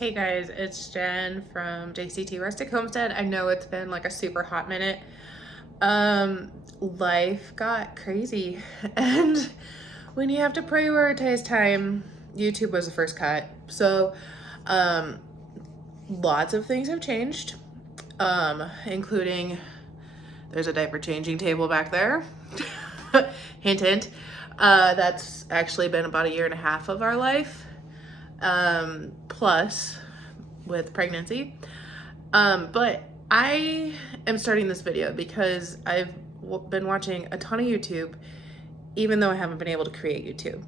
Hey guys, it's Jen from JCT Rustic Homestead. I know it's been like a super hot minute. Life got crazy and when you have to prioritize time, YouTube was the first cut. So, um, lots of things have changed, including there's a diaper changing table back there. Hint, hint. That's actually been about a year and a half of our life. Plus with pregnancy. But I am starting this video because I've been watching a ton of YouTube, even though I haven't been able to create YouTube.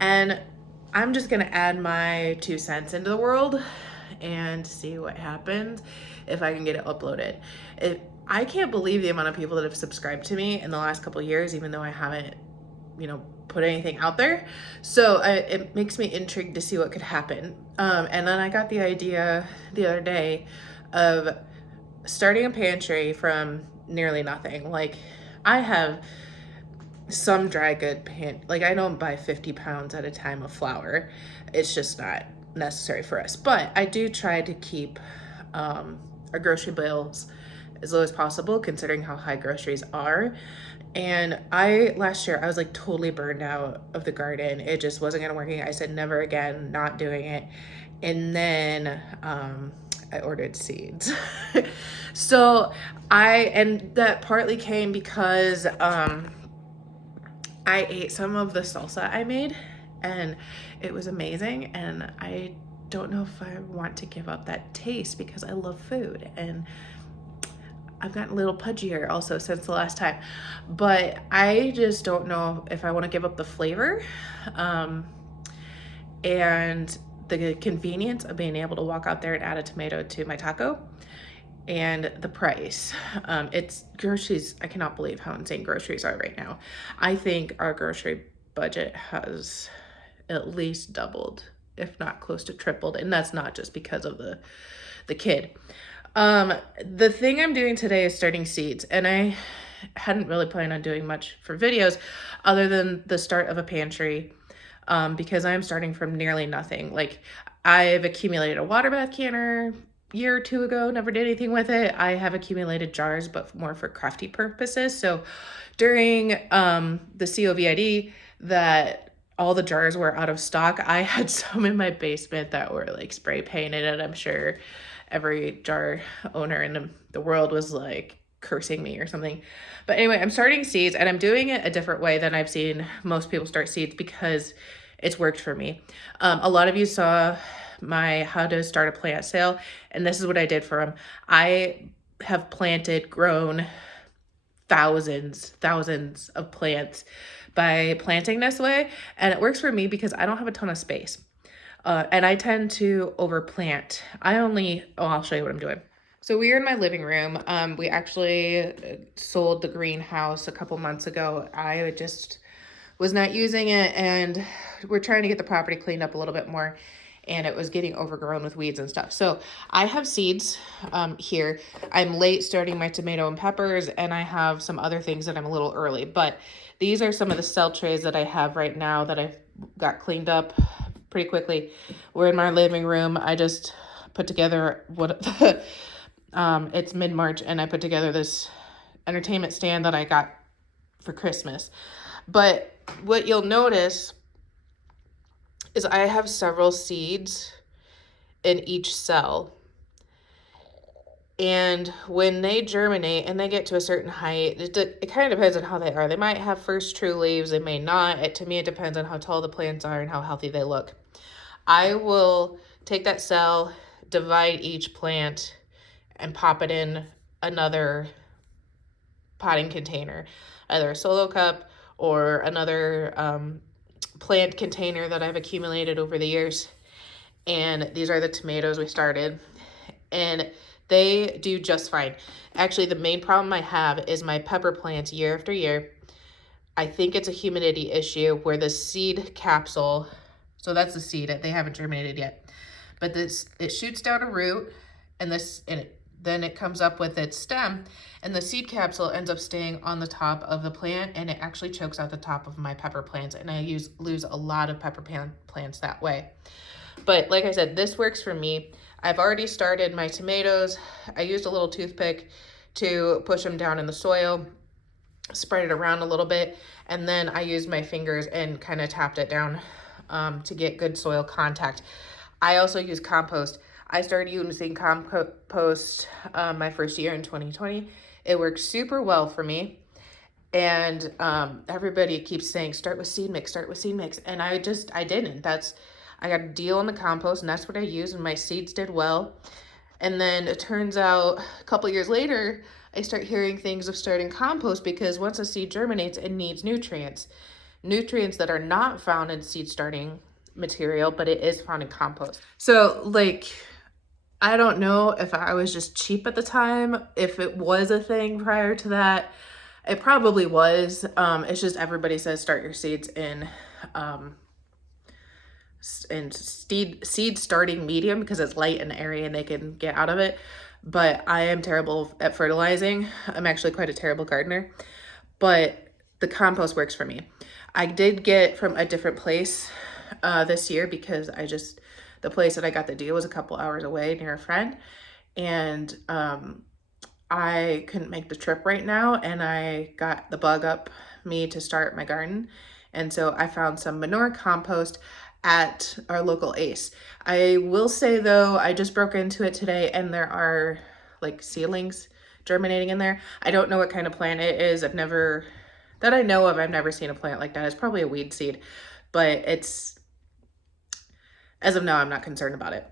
And I'm just gonna add my 2 cents into the world and see what happens if I can get it uploaded. I can't believe the amount of people that have subscribed to me in the last couple of years, even though I haven't, put anything out there. So it makes me intrigued to see what could happen. And then I got the idea the other day of starting a pantry from nearly nothing. Like I have some dry good like I don't buy 50 pounds at a time of flour. It's just not necessary for us. But I do try to keep our grocery bills as low as possible considering how high groceries are. And last year I was like totally burned out of the garden. It just wasn't gonna work. I said never again, not doing it. And then I ordered seeds. And that partly came because I ate some of the salsa I made and it was amazing. And I don't know if I want to give up that taste because I love food, and I've gotten a little pudgier also since the last time, but I just don't know if I want to give up the flavor and the convenience of being able to walk out there and add a tomato to my taco, and the price. It's groceries. I cannot believe how insane groceries are right now. I think our grocery budget has at least doubled, if not close to tripled, and that's not just because of the kid. The thing I'm doing today is starting seeds, and I hadn't really planned on doing much for videos other than the start of a pantry, because I'm starting from nearly nothing. Like I've accumulated a water bath canner year or two ago, never did anything with it. I have accumulated jars, but more for crafty purposes. So during the COVID that all the jars were out of stock, I had some in my basement that were like spray painted, and I'm sure every jar owner in the world was like cursing me or something. But anyway, I'm starting seeds, and I'm doing it a different way than I've seen most people start seeds because it's worked for me. A lot of you saw my how to start a plant sale, and this is what I did for them. I have grown thousands of plants by planting this way, and it works for me because I don't have a ton of space. And I tend to overplant. I'll show you what I'm doing. So we are in my living room. We actually sold the greenhouse a couple months ago. I just was not using it, and we're trying to get the property cleaned up a little bit more, and it was getting overgrown with weeds and stuff. So I have seeds here. I'm late starting my tomato and peppers, and I have some other things that I'm a little early, but these are some of the cell trays that I have right now that I've got cleaned up pretty quickly. We're in my living room. I just put together it's mid-March, and I put together this entertainment stand that I got for Christmas. But what you'll notice is I have several seeds in each cell. And when they germinate and they get to a certain height, it kind of depends on how they are. They might have first true leaves, they may not. To me, it depends on how tall the plants are and how healthy they look. I will take that cell, divide each plant, and pop it in another potting container, either a solo cup or another plant container that I've accumulated over the years. And these are the tomatoes we started, and they do just fine. Actually, the main problem I have is my pepper plants year after year. I think it's a humidity issue where the seed capsule, so that's the seed, they haven't germinated yet, but it shoots down a root, and then it comes up with its stem, and the seed capsule ends up staying on the top of the plant, and it actually chokes out the top of my pepper plants, and I lose a lot of pepper plants that way. But like I said, this works for me. I've already started my tomatoes. I used a little toothpick to push them down in the soil, spread it around a little bit, and then I used my fingers and kind of tapped it down to get good soil contact. I also use compost. I started using compost my first year in 2020. It works super well for me. And everybody keeps saying, start with seed mix, start with seed mix. And I didn't. I got a deal on the compost, and that's what I used, and my seeds did well. And then it turns out a couple years later, I start hearing things of starting compost because once a seed germinates, it needs nutrients. Nutrients that are not found in seed starting material, but it is found in compost. So like, I don't know if I was just cheap at the time, if it was a thing prior to that. It probably was. It's just everybody says start your seeds in seed starting medium because it's light and airy and they can get out of it. But I am terrible at fertilizing. I'm actually quite a terrible gardener. But the compost works for me. I did get from a different place this year because the place that I got the deal was a couple hours away near a friend. And I couldn't make the trip right now, and I got the bug up me to start my garden. And so I found some manure compost at our local Ace. I will say though, I just broke into it today and there are like seedlings germinating in there. I don't know what kind of plant it is. That I know of, I've never seen a plant like that. It's probably a weed seed, but as of now, I'm not concerned about it.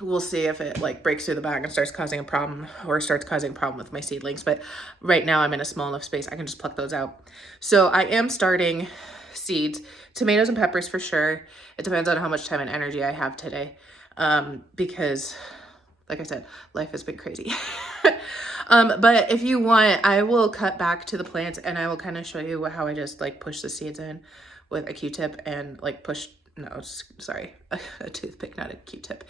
We'll see if it like breaks through the bag and starts causing a problem with my seedlings. But right now I'm in a small enough space, I can just pluck those out. So I am starting seeds, tomatoes and peppers for sure. It depends on how much time and energy I have today. Because like I said, life has been crazy. But if you want, I will cut back to the plants and I will kind of show you how I just like push the seeds in with a Q-tip and like a toothpick, not a Q-tip,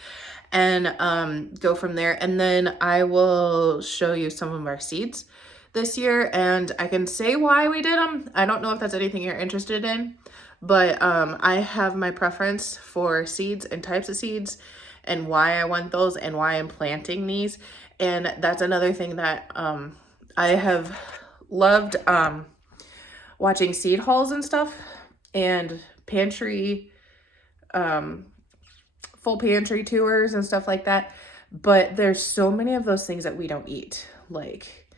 and go from there. And then I will show you some of our seeds this year, and I can say why we did them. I don't know if that's anything you're interested in, but I have my preference for seeds and types of seeds and why I want those and why I'm planting these. And that's another thing that I have loved watching seed hauls and stuff and full pantry tours and stuff like that. But there's so many of those things that we don't eat. Like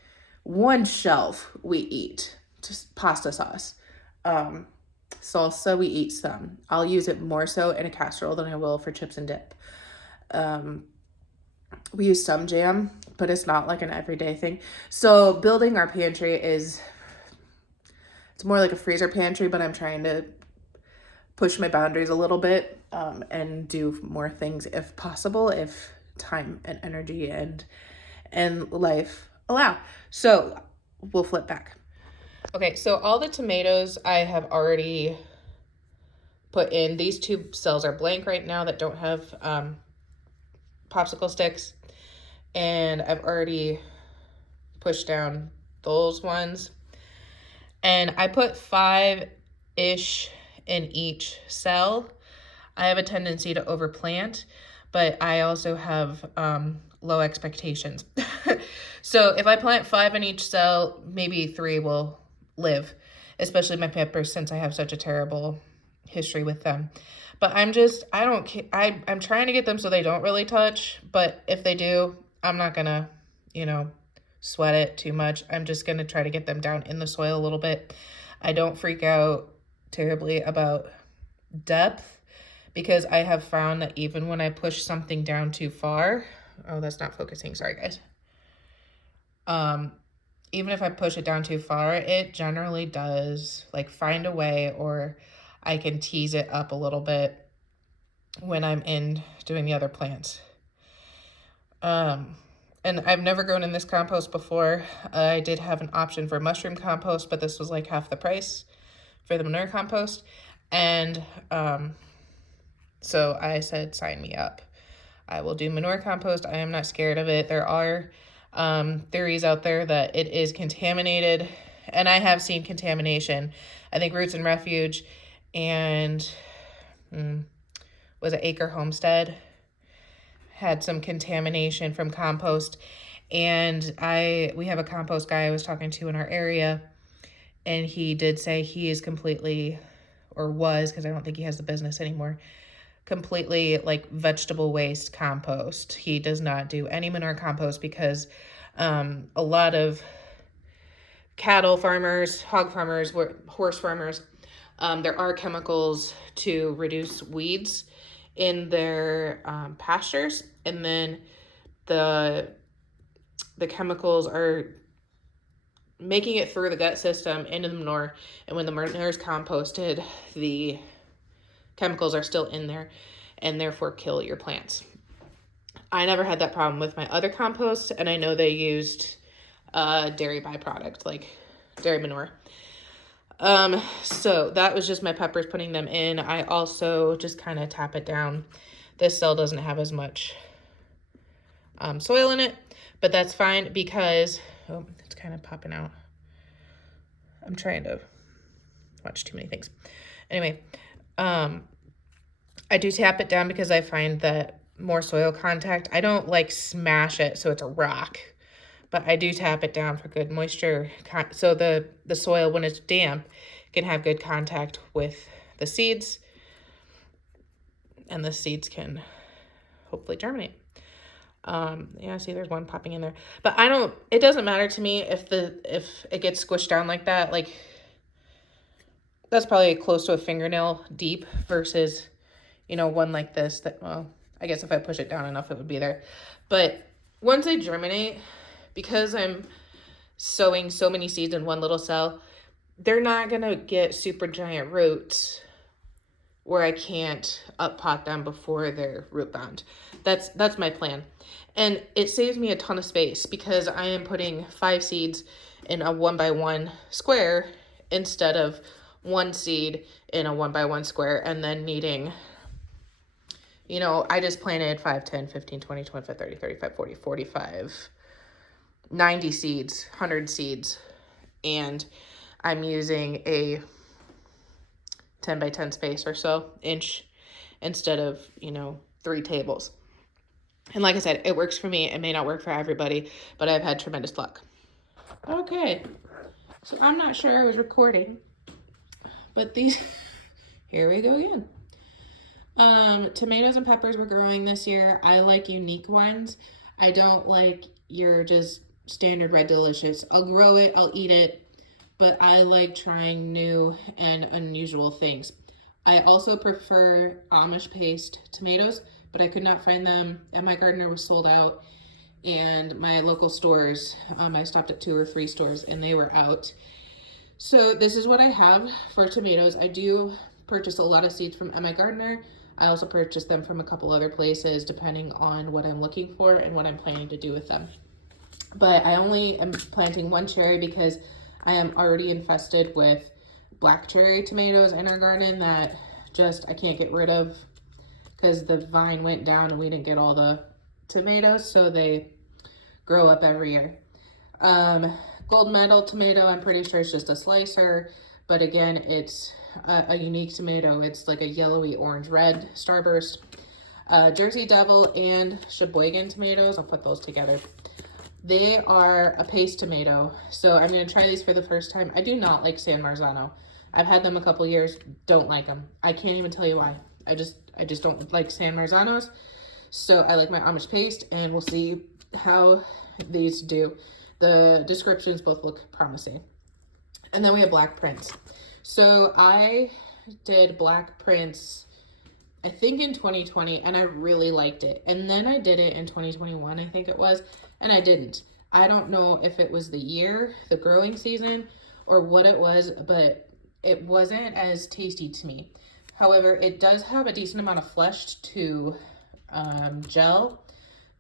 one shelf we eat, just pasta sauce. Salsa, we eat some. I'll use it more so in a casserole than I will for chips and dip. We use some jam, but it's not like an everyday thing. So building our pantry it's more like a freezer pantry, but I'm trying to push my boundaries a little bit and do more things if possible, if time and energy and life allow. So we'll flip back. Okay, so all the tomatoes I have already put in. These two cells are blank right now that don't have popsicle sticks. And I've already pushed down those ones. And I put 5-ish in each cell. I have a tendency to overplant, but I also have low expectations. So if I plant 5 in each cell, maybe 3 will live, especially my peppers, since I have such a terrible history with them. But I'm trying to get them so they don't really touch, but if they do, I'm not gonna, sweat it too much. I'm just gonna try to get them down in the soil a little bit. I don't freak out terribly about depth because I have found that even when I push something down too far, oh, that's not focusing, sorry guys. Even if I push it down too far, it generally does like find a way, or I can tease it up a little bit when I'm in doing the other plants. And I've never grown in this compost before. I did have an option for mushroom compost, but this was like half the price for the manure compost. And so I said, sign me up. I will do manure compost. I am not scared of it. There are theories out there that it is contaminated, and I have seen contamination. I think Roots and Refuge and was an acre homestead, had some contamination from compost. And we have a compost guy I was talking to in our area, and he did say he is completely, or was, because I don't think he has the business anymore, completely like vegetable waste compost. He does not do any manure compost because a lot of cattle farmers, hog farmers, horse farmers, there are chemicals to reduce weeds in their pastures, and then the chemicals are making it through the gut system into the manure, and when the manure is composted, the chemicals are still in there and therefore kill your plants. I never had that problem with my other compost, and I know they used dairy byproduct like dairy manure. So that was just my peppers, putting them in. I also just kind of tap it down. This cell doesn't have as much soil in it, but that's fine because, oh, it's kind of popping out. I'm trying to watch too many things. Anyway, I do tap it down because I find that more soil contact. I don't like smash it so it's a rock, but I do tap it down for good moisture. So the soil, when it's damp, can have good contact with the seeds, and the seeds can hopefully germinate. Yeah, see, there's one popping in there, but it doesn't matter to me if it gets squished down like that. Like, that's probably close to a fingernail deep versus, one like this that, well, I guess if I push it down enough, it would be there. But once they germinate, because I'm sowing so many seeds in one little cell, they're not going to get super giant roots where I can't up pot them before they're root bound. That's my plan. And it saves me a ton of space because I am putting 5 seeds in a 1x1 square instead of 1 seed in a 1x1 square, and then needing, I just planted 5, 10, 15, 20, 25, 30, 35, 40, 45, 90 seeds, 100 seeds, and I'm using a 10 by 10 space or so inch instead of 3 tables. And like I said, it works for me. It may not work for everybody, but I've had tremendous luck. Okay, so I'm not sure I was recording, but these here we go again. Tomatoes and peppers we're growing this year. I like unique ones. I don't like your just standard red delicious. I'll grow it, I'll eat it, but I like trying new and unusual things. I also prefer Amish paste tomatoes, but I could not find them, and my gardener was sold out, and my local stores, I stopped at 2 or 3 stores and they were out. So this is what I have for tomatoes. I do purchase a lot of seeds from my gardener. I also purchase them from a couple other places depending on what I'm looking for and what I'm planning to do with them. But I only am planting 1 cherry because I am already infested with black cherry tomatoes in our garden that I can't get rid of because the vine went down and we didn't get all the tomatoes, so they grow up every year. Gold medal tomato, I'm pretty sure it's just a slicer, but again, it's a unique tomato. It's like a yellowy orange red starburst. Jersey Devil and Sheboygan tomatoes, I'll put those together. They are a paste tomato, so I'm going to try these for the first time. I do not like San Marzano. I've had them a couple years, don't like them. I can't even tell you why. I just don't like San Marzanos. So I like my Amish paste, and we'll see how these do. The descriptions both look promising. And then we have Black Prince. So I did Black Prince, I think in 2020, and I really liked it. And then I did it in 2021, I think it was, and I didn't. I don't know if it was the year, the growing season, or what it was, but it wasn't as tasty to me. However, it does have a decent amount of flesh to gel.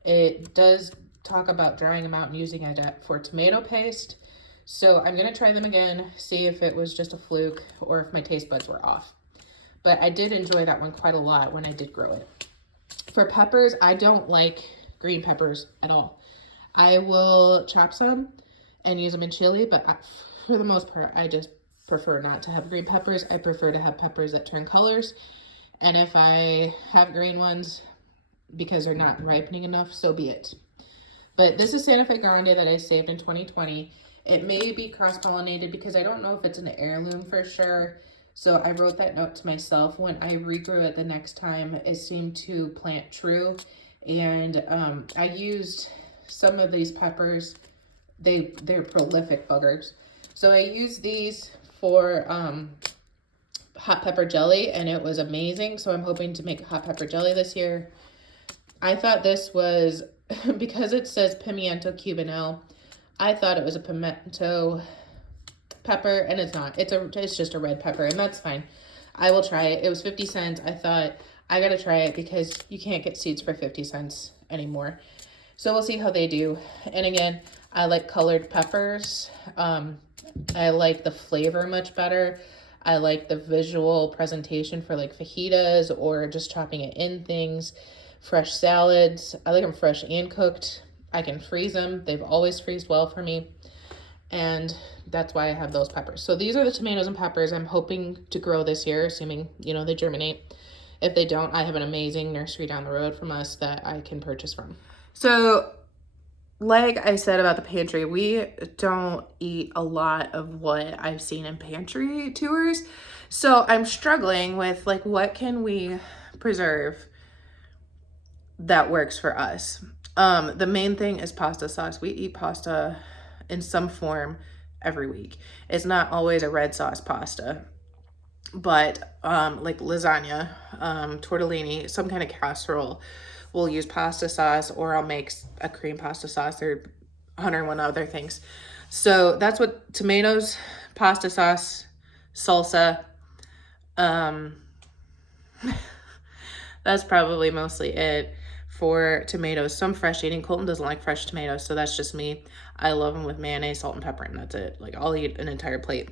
It does talk about drying them out and using it for tomato paste. So I'm going to try them again, see if it was just a fluke or if my taste buds were off. But I did enjoy that one quite a lot when I did grow it. For peppers, I don't like green peppers at all. I will chop some and use them in chili, but for the most part, I just prefer not to have green peppers. I prefer to have peppers that turn colors And if I have green ones because they're not ripening enough, so be it. But this is Santa Fe Grande that I saved in 2020. It may be cross-pollinated because I don't know if it's an heirloom for sure. So I wrote that note to myself. When I regrew it the next time, it seemed to plant true. And I used some of these peppers. They're prolific buggers. So I used these for hot pepper jelly, and it was amazing. So I'm hoping to make hot pepper jelly this year. I thought this was, because it says pimiento cubanelle, I thought it was a pimento pepper, and it's not. It's just a red pepper, and that's fine. I will try it. It was 50 cents. I thought, I gotta try it because you can't get seeds for 50 cents anymore. So we'll see how they do. And again, I like colored peppers. I like the flavor much better. I like the visual presentation for like fajitas or just chopping it in things. Fresh salads. I like them fresh and cooked. I can freeze them. They've always freezed well for me. And that's why I have those peppers. So these are the tomatoes and peppers I'm hoping to grow this year, assuming, you know, they germinate. If they don't, I have an amazing nursery down the road from us that I can purchase from. So like I said about the pantry, we don't eat a lot of what I've seen in pantry tours. So I'm struggling with like, what can we preserve that works for us? The main thing is pasta sauce. We eat pasta in some form every week. It's not always a red sauce pasta, but like lasagna, tortellini, some kind of casserole, we'll use pasta sauce, or I'll make a cream pasta sauce, or 101 other things. So that's what tomatoes, pasta sauce, salsa. That's probably mostly it for tomatoes. Some fresh eating. Colton doesn't like fresh tomatoes, so that's just me. I love them with mayonnaise, salt, and pepper, and that's it. Like, I'll eat an entire plate.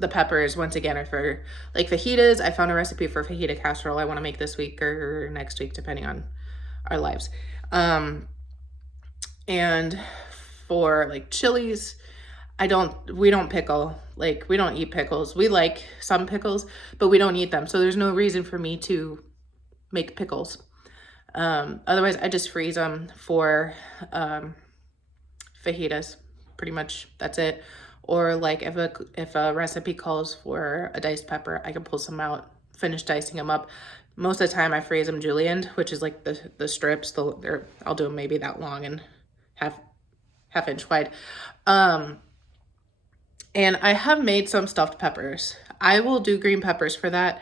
The peppers, once again, are for like fajitas. I found a recipe for fajita casserole I want to make this week or next week, depending on our lives. And for like chilies, we don't pickle. Like, we don't eat pickles. We like some pickles, but we don't eat them. So there's no reason for me to make pickles. Otherwise, I just freeze them for fajitas. Pretty much that's it. Or like if a recipe calls for a diced pepper, I can pull some out, finish dicing them up. Most of the time I freeze them julienned, which is like the strips. I'll do them maybe that long and half inch wide. And I have made some stuffed peppers. I will do green peppers for that,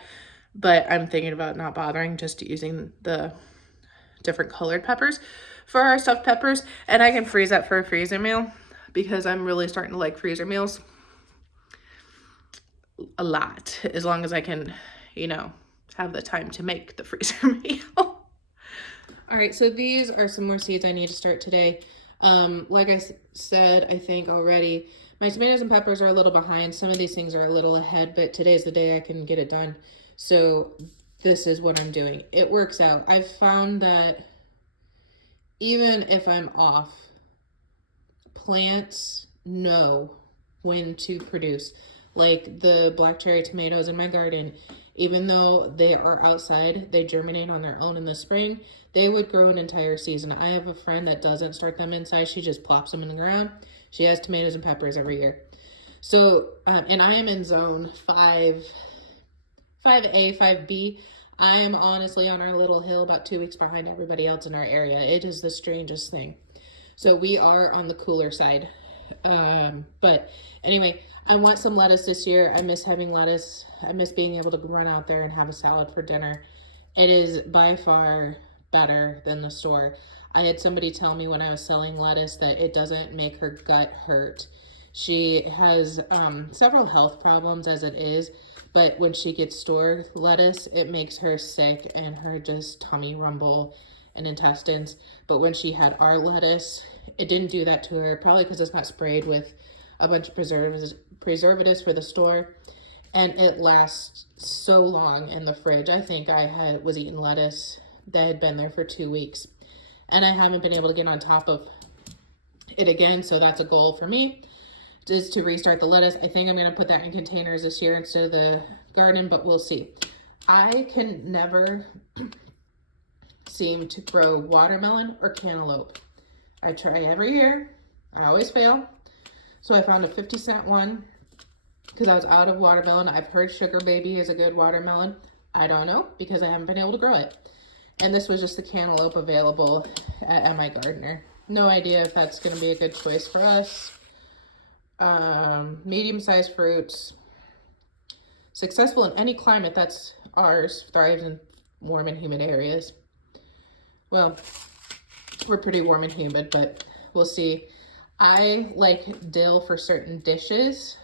but I'm thinking about not bothering, just using the different colored peppers for our stuffed peppers. And I can freeze that for a freezer meal, because I'm really starting to like freezer meals a lot, as long as I can, you know, have the time to make the freezer meal. All right, so these are some more seeds I need to start today. Like I said, I think already, my tomatoes and peppers are a little behind. Some of these things are a little ahead, but today's the day I can get it done. So this is what I'm doing. It works out. I've found that even if I'm off, plants know when to produce. Like the black cherry tomatoes in my garden, even though they are outside, they germinate on their own in the spring. They would grow an entire season. I have a friend that doesn't start them inside. She just plops them in the ground. She has tomatoes and peppers every year. So, and I am in zone 5A, 5B. I am honestly on our little hill about 2 weeks behind everybody else in our area. It is the strangest thing. So we are on the cooler side. But anyway, I want some lettuce this year. I miss having lettuce. I miss being able to run out there and have a salad for dinner. It is by far better than the store. I had somebody tell me when I was selling lettuce that it doesn't make her gut hurt. She has several health problems as it is, but when she gets store lettuce, it makes her sick and her just tummy rumble and intestines. But when she had our lettuce, it didn't do that to her, probably because it's not sprayed with a bunch of preservatives for the store, and it lasts so long in the fridge. I think I was eating lettuce that had been there for 2 weeks, and I haven't been able to get on top of it again. So that's a goal for me, is to restart the lettuce. I think I'm going to put that in containers this year instead of the garden, but we'll see. I can never seem to grow watermelon or cantaloupe. I try every year. I always fail. So I found a 50-cent one because I was out of watermelon. I've heard Sugar Baby is a good watermelon. I don't know because I haven't been able to grow it. And this was just the cantaloupe available at My Gardener. No idea if that's going to be a good choice for us. Medium-sized fruits. Successful in any climate, that's ours. Thrives in warm and humid areas. Well, we're pretty warm and humid, but we'll see. I like dill for certain dishes.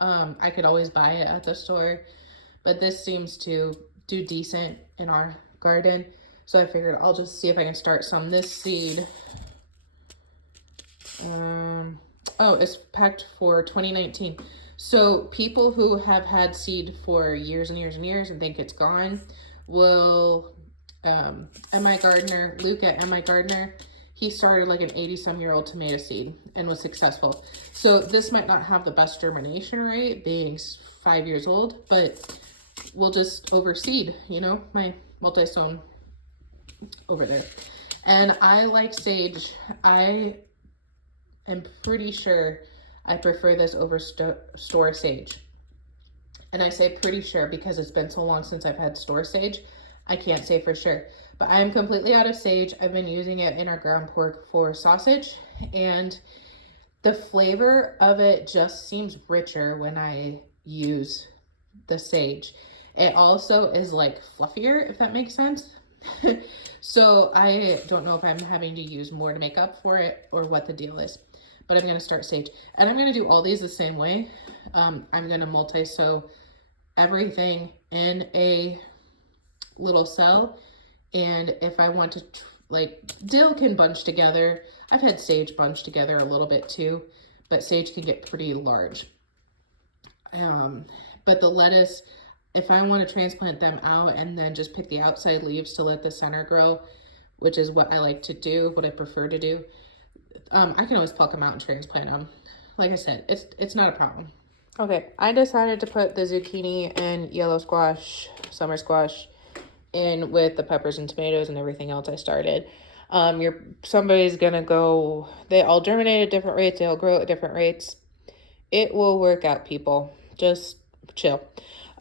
I could always buy it at the store, but this seems to do decent in our garden. So I figured I'll just see if I can start some. This seed, oh, it's packed for 2019. So people who have had seed for years and years and years and think it's gone will, M.I. Gardener, Luke at M.I. Gardener, he started like an 80-some-year-old tomato seed and was successful. So this might not have the best germination rate, being 5 years old, but we'll just overseed, you know, my multi-sown over there. And I like sage. I am pretty sure I prefer this over store sage. And I say pretty sure because it's been so long since I've had store sage. I can't say for sure. But I am completely out of sage. I've been using it in our ground pork for sausage. And the flavor of it just seems richer when I use the sage. It also is like fluffier, if that makes sense. So I don't know if I'm having to use more to make up for it or what the deal is. But I'm going to start sage. And I'm going to do all these the same way. I'm going to multi-sow everything in a little cell. And if I want to, like, dill can bunch together. I've had sage bunch together a little bit too. But sage can get pretty large. But the lettuce, if I want to transplant them out and then just pick the outside leaves to let the center grow, which is what I like to do, what I prefer to do, I can always pluck them out and transplant them. Like I said, it's not a problem. Okay, I decided to put the zucchini and yellow squash, summer squash, in with the peppers and tomatoes and everything else I started. Somebody's gonna go, they all germinate at different rates, they all grow at different rates. It will work out, people. Just chill.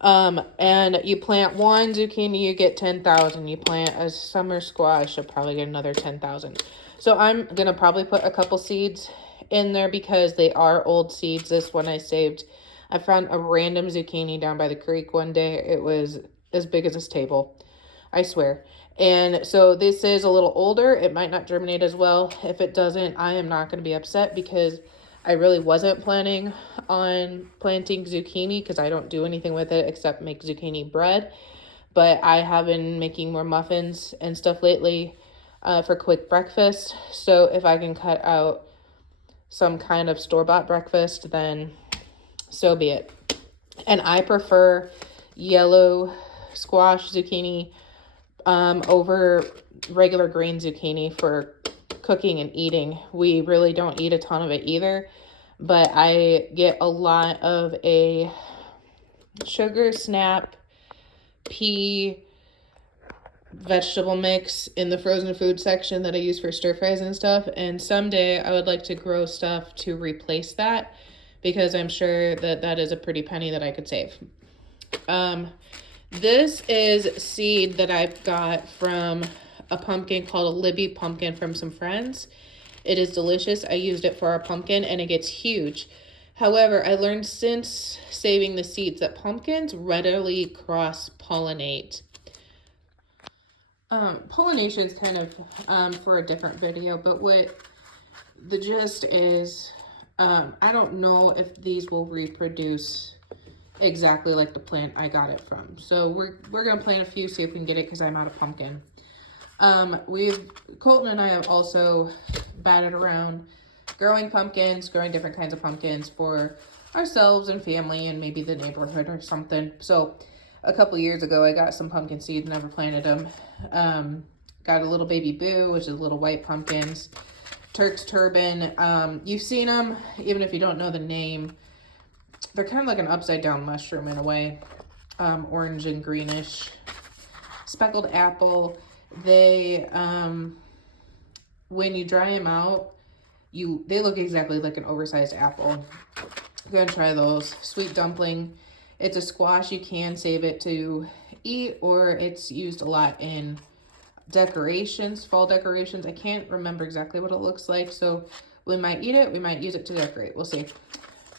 And you plant one zucchini, you get 10,000. You plant a summer squash, you'll probably get another 10,000. So I'm going to probably put a couple seeds in there because they are old seeds. This one I saved. I found a random zucchini down by the creek one day. It was as big as this table, I swear. And so this is a little older. It might not germinate as well. If it doesn't, I am not going to be upset because I really wasn't planning on planting zucchini because I don't do anything with it except make zucchini bread. But I have been making more muffins and stuff lately for quick breakfast. So if I can cut out some kind of store-bought breakfast, then so be it. And I prefer yellow squash zucchini over regular green zucchini for cooking and eating. We really don't eat a ton of it either, but I get a lot of a sugar snap pea vegetable mix in the frozen food section that I use for stir fries and stuff. And someday I would like to grow stuff to replace that because I'm sure that that is a pretty penny that I could save. This is seed that I've got from a pumpkin called a Libby pumpkin from some friends. It is delicious. I used it for our pumpkin and it gets huge. However, I learned since saving the seeds that pumpkins readily cross-pollinate. Pollination is kind of for a different video, but what the gist is, I don't know if these will reproduce exactly like the plant I got it from. So we're gonna plant a few, see if we can get it because I'm out of pumpkin. Colton and I have also batted around growing pumpkins, growing different kinds of pumpkins for ourselves and family and maybe the neighborhood or something. So a couple years ago, I got some pumpkin seeds, never planted them. Got a little baby boo, which is little white pumpkins. Turk's turban. You've seen them, even if you don't know the name. They're kind of like an upside down mushroom in a way. orange and greenish. Speckled apple, they, when you dry them out, they look exactly like an oversized apple. I'm gonna try those. Sweet dumpling, it's a squash. You can save it to eat, or it's used a lot in decorations, fall decorations. I can't remember exactly what it looks like, so we might eat it, we might use it to decorate, we'll see.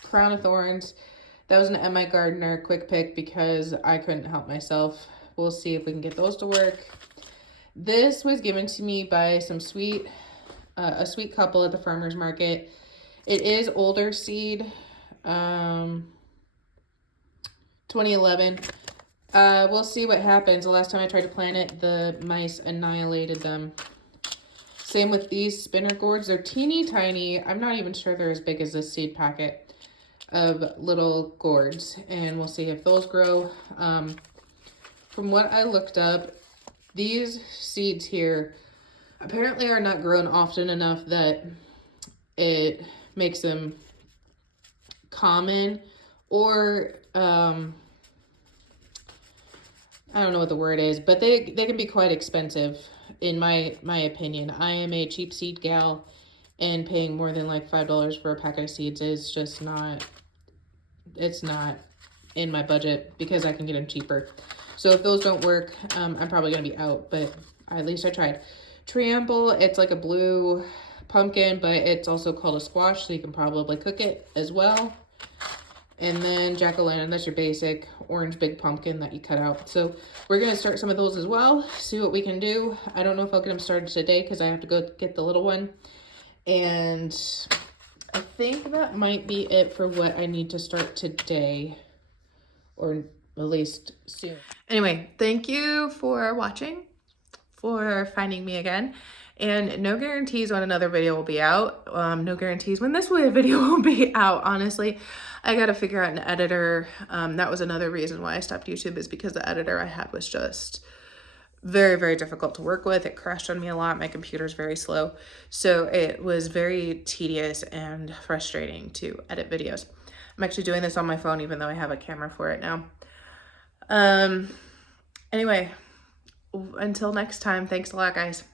Crown of thorns, that was an M.I. Gardner quick pick because I couldn't help myself. We'll see if we can get those to work. This was given to me by a sweet couple at the farmer's market. It is older seed, 2011. We'll see what happens. The last time I tried to plant it, the mice annihilated them. Same with these spinner gourds. They're teeny tiny. I'm not even sure they're as big as this seed packet of little gourds. And we'll see if those grow. From what I looked up, these seeds here apparently are not grown often enough that it makes them common, or I don't know what the word is, but they can be quite expensive in my opinion. I am a cheap seed gal, and paying more than like $5 for a pack of seeds is just not, it's not in my budget because I can get them cheaper. So if those don't work, I'm probably gonna be out, but at least I tried. Triamble, it's like a blue pumpkin, but it's also called a squash, so you can probably cook it as well. And then jack-o'-lantern, that's your basic orange big pumpkin that you cut out. So we're gonna start some of those as well, see what we can do. I don't know if I'll get them started today because I have to go get the little one. And I think that might be it for what I need to start today, or at least soon. Anyway, thank you for watching, for finding me again. And no guarantees when another video will be out. No guarantees when this video will be out, honestly. I gotta figure out an editor. That was another reason why I stopped YouTube, is because the editor I had was just very, very difficult to work with. It crashed on me a lot. My computer's very slow. So it was very tedious and frustrating to edit videos. I'm actually doing this on my phone, even though I have a camera for it now. Anyway, until next time, thanks a lot, guys.